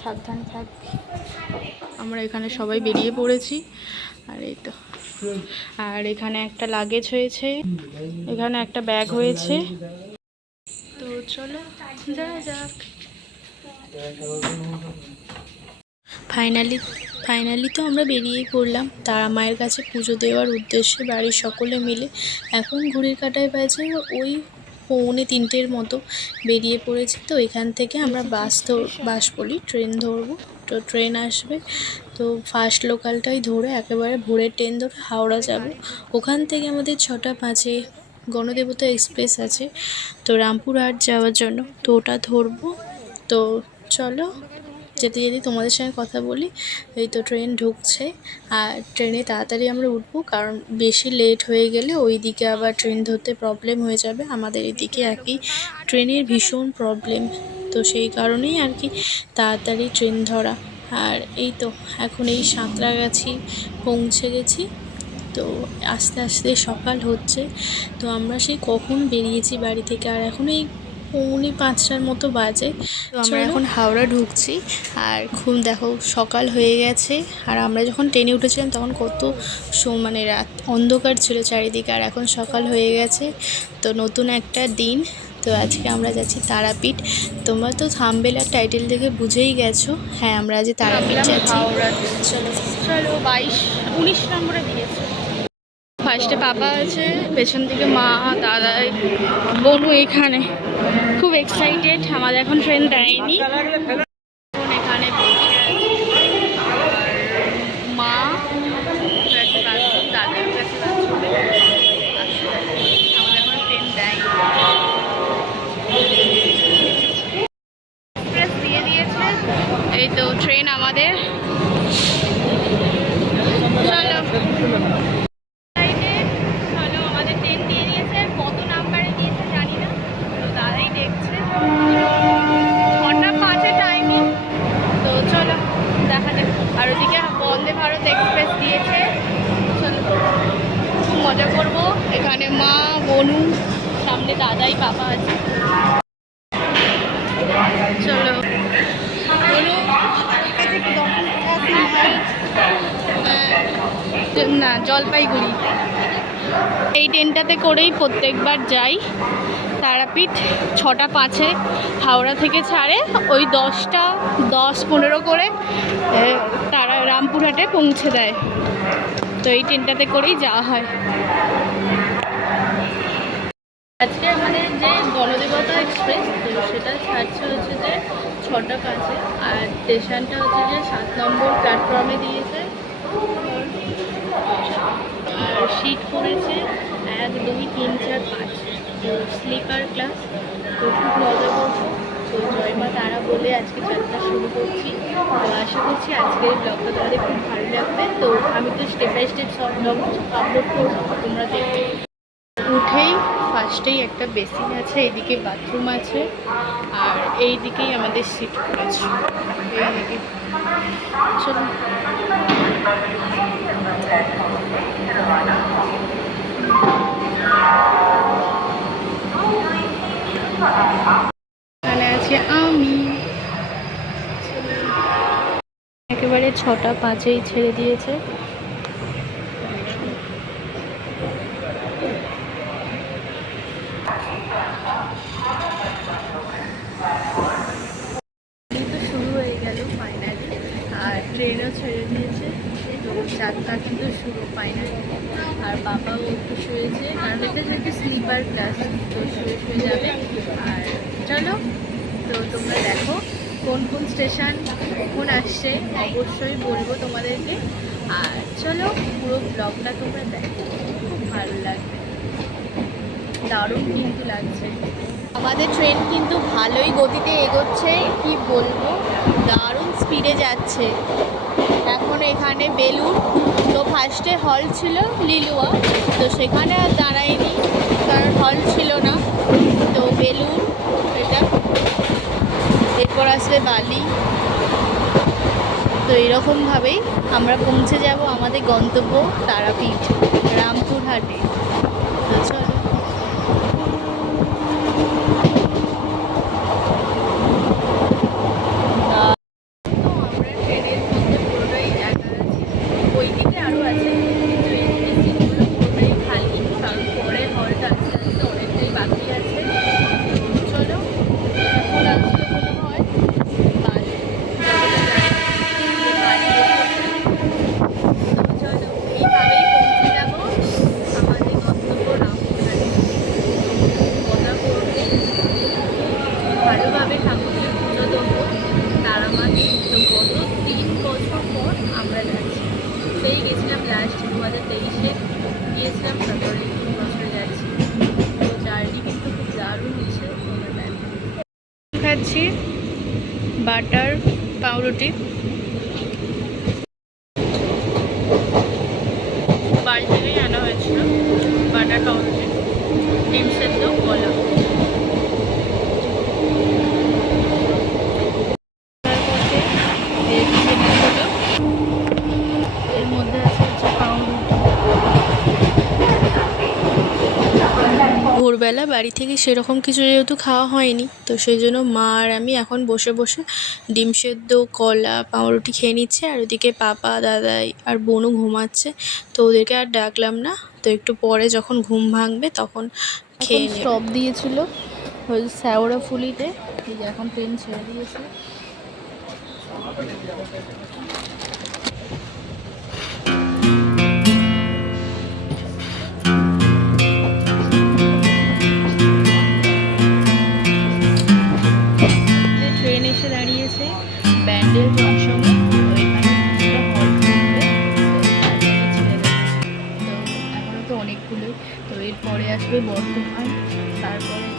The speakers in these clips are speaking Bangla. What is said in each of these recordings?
সাবধানে থাকবি আমরা এখানে সবাই বেরিয়ে পড়েছি। আর এই তো। আর এখানে একটা লাগেজ হয়েছে। এখানে একটা ব্যাগ হয়েছে। তো চলো যা যাক। ফাইনালি ফাইনালি তো আমরা বেরিয়েই পড়লাম। তারা মায়ের কাছে পুজো দেওয়ার উদ্দেশ্যে বাড়ির সকলে মিলে। এখন ঘড়ির কাটায় বাজে ওই পৌনে তিনটের মতো বেরিয়ে পড়েছি। তো এখান থেকে আমরা বাস ধর, বাস বলি, ট্রেন ধরবো। তো ট্রেন আসবে। তো ফার্স্ট লোকালটাই ধরে একেবারে ভোরের ট্রেন ধরে হাওড়া যাব। ওখান থেকে আমাদের ছটা পাঁচে গণদেবতা এক্সপ্রেস আছে। তো রামপুরহাট যাওয়ার জন্য। তো ওটা ধরবো। তো চলো যেতে যেতে তোমাদের সঙ্গে কথা বলি। এই তো ট্রেন ঢুকছে। আর ট্রেনে তাড়াতাড়ি আমরা উঠবো, কারণ বেশি লেট হয়ে গেলে ওই দিকে আবার ট্রেন ধরতে প্রবলেম হয়ে যাবে। আমাদের এদিকে একই ট্রেনের ভীষণ প্রবলেম তো সেই কারণেই আর কি তাড়াতাড়ি ট্রেন ধরা। আর এই তো এখন এই সাঁতরাগাছি পৌঁছে গেছি। তো আস্তে আস্তে সকাল হচ্ছে। তো আমরা সেই কখন বেরিয়েছি বাড়ি থেকে? আর এখন এই পৌনে পাঁচটার মতো বাজে। তো আমরা এখন হাওড়া ঢুকছি। আর খুব দেখো সকাল হয়ে গেছে। আর আমরা যখন ট্রেনে উঠেছিলাম তখন কত সো- মানে রাত অন্ধকার ছিল চারিদিকে। আর এখন সকাল হয়ে গেছে তো নতুন একটা দিন। তো আজকে আমরা যাচ্ছি তারাপীঠ। তোমরা তো থামবেল আর টাইটেল দেখে বুঝেই গেছো। হ্যাঁ আমরা আজ তারাপীঠ যাচ্ছি। চলো চলো বাইশ উনিশ নম্বরে দিয়েছে ফার্স্টে বাবা আছে, পেছন দিকে মা, দাদা, বনু এখানে। খুব এক্সাইটেড আমাদের এখন ট্রেন দেয়নি। এখন এই তো ট্রেন আমাদের চলো সাইডে চলো আমাদের ট্রেন দিয়ে দিয়েছে কত নাম্বারে দিয়েছে জানি না তো দাদাই দেখছে ছটা পাঁচে টাইমিং তো চলো দেখা যাক আর ওদিকে বন্দে ভারত এক্সপ্রেস দিয়েছে চলো খুব মজা করব এখানে মা বনু সামনে দাদাই বাবা আছে চলো বনু আহ, না, জলপাইগুড়ি। এই ট্রেনটাতে করেই প্রত্যেকবার যাই। তারাপীঠ ছটা পাঁচে, হাওড়া থেকে ছাড়ে ওই দশটা, দশ পনেরো করে তারা রামপুরহাটে পৌঁছে দেয়। তো এই ট্রেনটাতে করেই যাওয়া হয়। আজকে আমাদের যে গণদেবতা এক্সপ্রেস, তো সেটা ছাড়ছে হচ্ছে যে ছটা পাঁচে, আর স্টেশনটা হচ্ছে যে সাত নম্বর প্ল্যাটফর্মে দিয়েছে আর সিট পড়েছে এক দুই তিন চার পাঁচ। স্লিপার ক্লাস খুব মজা করব তো জয় মা তারা বলে আজকে যাত্রা শুরু করছি। তো আশা করছি আজকের ব্লগটা তোমাদের খুব ভালো লাগবে। তো আমি তো স্টেপ বাই স্টেপ সব ব্লগ আপলোড করব, তোমরা দেখবে উঠেই ফার্স্টেই একটা বেসিন আছে এইদিকে বাথরুম আছে, আর এই দিকেই আমাদের সিট পড়েছে। এইদিকে চলো। এখানে একেবারে ছটা পাঁচেই ছেড়ে দিয়েছে এই তো শুরু হয়ে গেল ফাইনালি আর ট্রেনও ছেড়ে দিয়েছে তো যাত্রা কিন্তু শুরু ফাইনালি আর বাবাও একটু শুয়েছে কারণ এটা যেহেতু স্লিপার ক্লাস তো শুয়ে শুয়ে যাবে আর চলো তো তোমরা দেখো কোন কোন স্টেশন আসছে অবশ্যই বলব তোমাদেরকে। আর চলো, পুরো ব্লগটা তোমরা দেখো। খুব ভালো লাগবে। দারুণ কিন্তু লাগছে। আমাদের ট্রেন কিন্তু ভালোই গতিতে এগোচ্ছে, কি বলব? দারুণ স্পিডে যাচ্ছে। এখন এখানে বেলুর তো ফার্স্টে হল ছিল লিলুয়া, তো সেখানে আর দাঁড়ায়নি, কারণ হল ছিল না। তো বেলুর এটা। এরপর আসবে বালি। তো এরকমভাবেই আমরা পৌঁছে যাব আমাদের গন্তব্য তারাপীঠ রামপুরহাটে তো চলো তো আমরা ট্রেনের মধ্যে পুরোটাই একা আছি ওইদিকে আরও আছে কিন্তু এইদিকে সিটগুলো পুরোটাই খালি কারণ পরে হল্ট আস্তে আস্তে অনেকটাই বাকি আছে তো চলো এখন আসলে মনে হয় বাস চলো এইভাবেই পৌঁছে যাব আমাদের গন্তব্য রামপুরহাটে মজা করব ভালোভাবে ঠাকুরের পুজো দেবো তারা মাকে তো গত তিন বছর পর আমরা যাচ্ছি সেই গেছিলাম লাস্ট দু হাজার তেইশে। গিয়েছিলাম তারপরে বছরে যাচ্ছি। তো জার্নি কিন্তু খুব দারুণ হচ্ছে খাচ্ছি বাটার পাউরুটি বাড়ি থেকেই আনা হয়েছিল বাটার পাউরুটি ডিম সেদ্ধ কলা তার মধ্যে দেখছি হলো এর মধ্যে আছে হচ্ছে পাউরুটি ভোরবেলা বাড়ি থেকে সেরকম কিছু যেহেতু খাওয়া হয়নি তো সেই জন্য মা আর আমি এখন বসে বসে ডিম সেদ্ধ কলা পাউরুটি খেয়ে নিচ্ছে আর ওদিকে পাপা দাদাই আর বোনও ঘুমাচ্ছে তো ওদেরকে আর ডাকলাম না তো একটু পরে যখন ঘুম ভাঙবে তখন খেয়ে স্টপ দিয়েছিল ওই শ্যাওড়া ফুলিতে এই এখন ট্রেন ছেড়ে দিয়েছে। তো অনেকগুলো তো এরপরে আসবে বর্ধমান তারপরে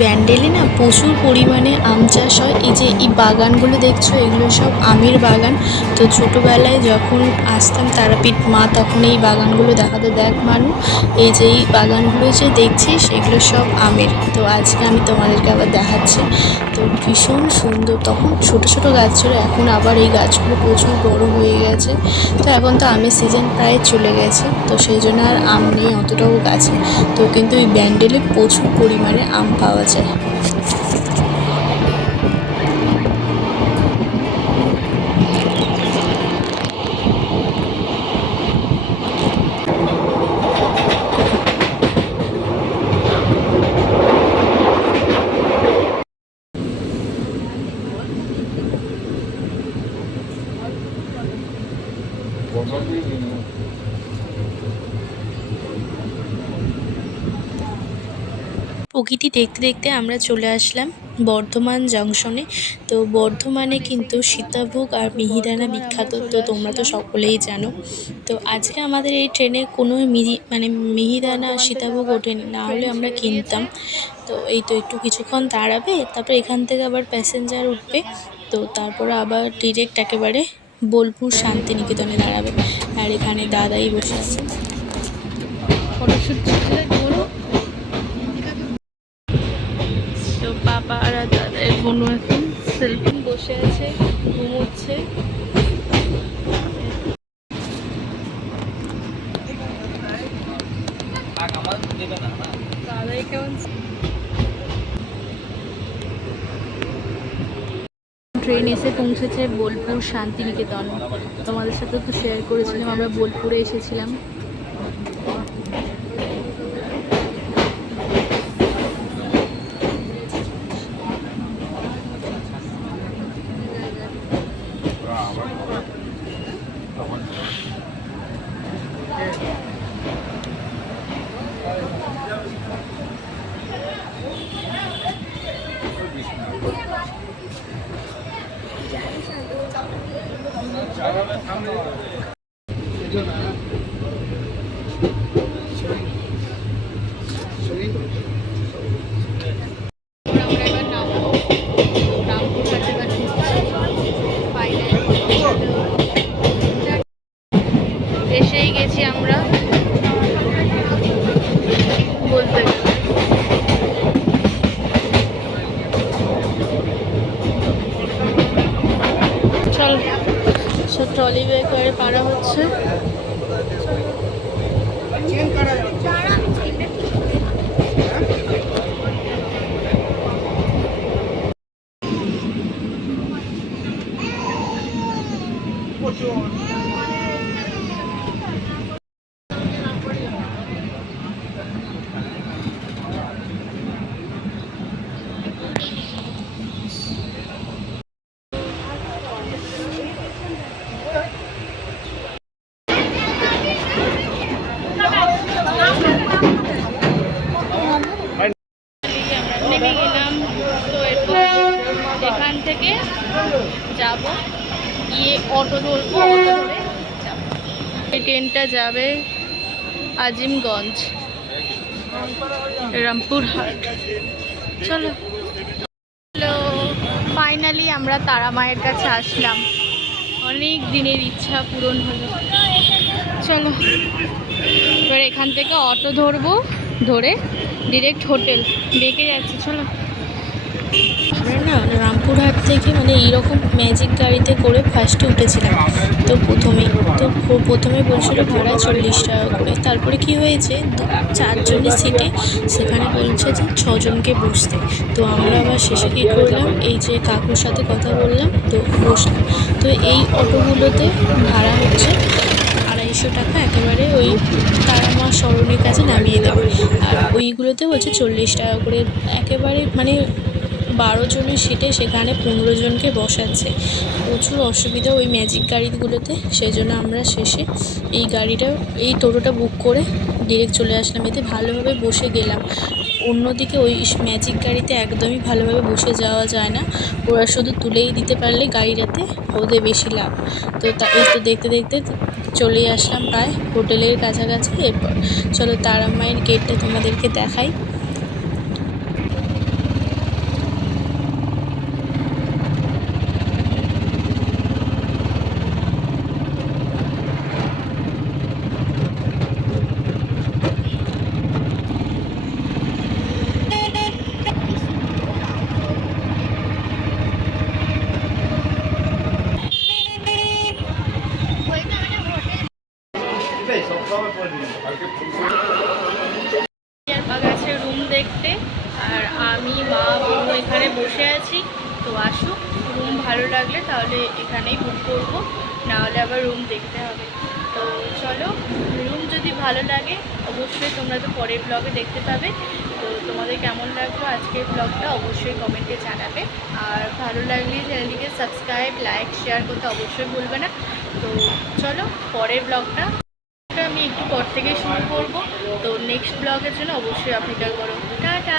ব্যান্ডেলে না প্রচুর পরিমাণে আম চাষ হয়। এই যে এই বাগানগুলো দেখছ, এগুলো সব আমের বাগান। তো ছোটোবেলায় যখন আসতাম তারাপীঠ মা, তখন এই বাগানগুলো দেখাতো। দেখ মানু, এই যে এই বাগানগুলো যে দেখছিস এগুলো সব আমের। তো আজকে আমি তোমাদেরকে আবার দেখাচ্ছি। তো ভীষণ সুন্দর। তখন ছোট ছোট গাছ ছিল, এখন আবার এই গাছগুলো প্রচুর বড় হয়ে গেছে। তো এখন তো আমের সিজন প্রায় চলে গেছে। তো সেই জন্য আর আম নেই, অতটাও গাছে। তো কিন্তু এই ব্যান্ডেলে প্রচুর পরিমাণে আম পাওয়া যায় প্রকৃতি দেখতে দেখতে আমরা চলে আসলাম বর্ধমান জংশনে। তো বর্ধমানে কিন্তু সীতাভোগ আর মিহিদানা বিখ্যাত, তো তোমরা তো সকলেই জানো। তো আজকে আমাদের এই ট্রেনে কোনো মিহি মানে মিহিদানা আর সীতাভোগ ওঠেনি না হলে আমরা কিনতাম। তো এই তো একটু কিছুক্ষণ দাঁড়াবে, তারপর এখান থেকে আবার প্যাসেঞ্জার উঠবে। তো তারপর আবার ডিরেক্ট একেবারে বোলপুর শান্তিনিকেতনে দাঁড়াবে। আর এখানে দাদাই বসে আছে। ফটোশ্যুট বোনু এখন। সেলফি বসে আছে, ঘুমোচ্ছে। ট্রেন এসে পৌঁছেছে বোলপুর শান্তিনিকেতন। তোমাদের সাথে তো শেয়ার করেছিলাম, আমরা বোলপুরে এসেছিলাম আমরা এবার নামবো রামপুরহাট এবার ঢুকছি ট্রলি ব্যাগ করে পারা হচ্ছে নেমে গেলাম তো এরপর এখান থেকে যাব গিয়ে অটো ধরে ট্রেনটা যাবে আজিমগঞ্জ, রামপুরহাট। চলো। হ্যালো ফাইনালি আমরা তারা মায়ের কাছে আসলাম। অনেক দিনের ইচ্ছা পূরণ হলো। চলো, এবার এখান থেকে অটো ধরবো, ধরে ডিরেক্ট হোটেল ডেকে যাচ্ছে, চলো। আমরা না রামপুরহাট থেকে মানে এইরকম ম্যাজিক গাড়িতে করে ফার্স্টে উঠেছিলাম, তো প্রথমেই তো প্রথমে বলছিল ভাড়া চল্লিশ টাকা করে। তারপরে কি হয়েছে চারজনের সিটে সেখানে বলছে যে ছজনকে বসতে। তো আমরা আবার শেষে কী করলাম, এই যে কাকুর সাথে কথা বললাম, তো বসলাম। তো এই অটোগুলোতে ভাড়া হচ্ছে আড়াইশো টাকা, একেবারে ওই তারামা সরণের কাছে নামিয়ে দেবে। আর ওইগুলোতে হচ্ছে চল্লিশ টাকা করে, একেবারে মানে বারো জনের সিটে সেখানে পনেরো জনকে বসাচ্ছে। প্রচুর অসুবিধা ওই ম্যাজিক গাড়িগুলোতে। সেই জন্য আমরা শেষে এই গাড়িটা, এই টোটোটা বুক করে ডিরেক্ট চলে আসলাম। এতে ভালোভাবে বসে গেলাম। অন্যদিকে ওই ম্যাজিক গাড়িতে একদমই ভালোভাবে বসে যাওয়া যায় না। ওরা শুধু তুলেই দিতে পারলে গাড়িটাতে ওদের বেশি লাভ। তো তা, এই তো দেখতে দেখতে চলেই আসলাম প্রায় হোটেলের কাছাকাছি। এরপর, চলো তারা মায়ের গেটটা তোমাদেরকে দেখাই আর গেছে রুম দেখতে আর আমি মা বউ এখানে বসে আছি তো আসুক রুম ভালো লাগলে তাহলে এখানেই বুক করব। নাহলে আবার রুম দেখতে হবে। তো চলো রুম যদি ভালো লাগে, অবশ্যই তোমরা তো পরের ব্লগে দেখতে পাবে। তো তোমাদের কেমন লাগল আজকের ব্লগটা অবশ্যই কমেন্টে জানাবে। আর ভালো লাগলে চ্যানেলটিকে সাবস্ক্রাইব লাইক শেয়ার করতে অবশ্যই ভুলবে না। তো চলো, পরের ব্লগটা আমি একটু পর থেকে শুরু করব। তো নেক্সট ব্লগের জন্য অবশ্যই অপেক্ষা করো। টাটা!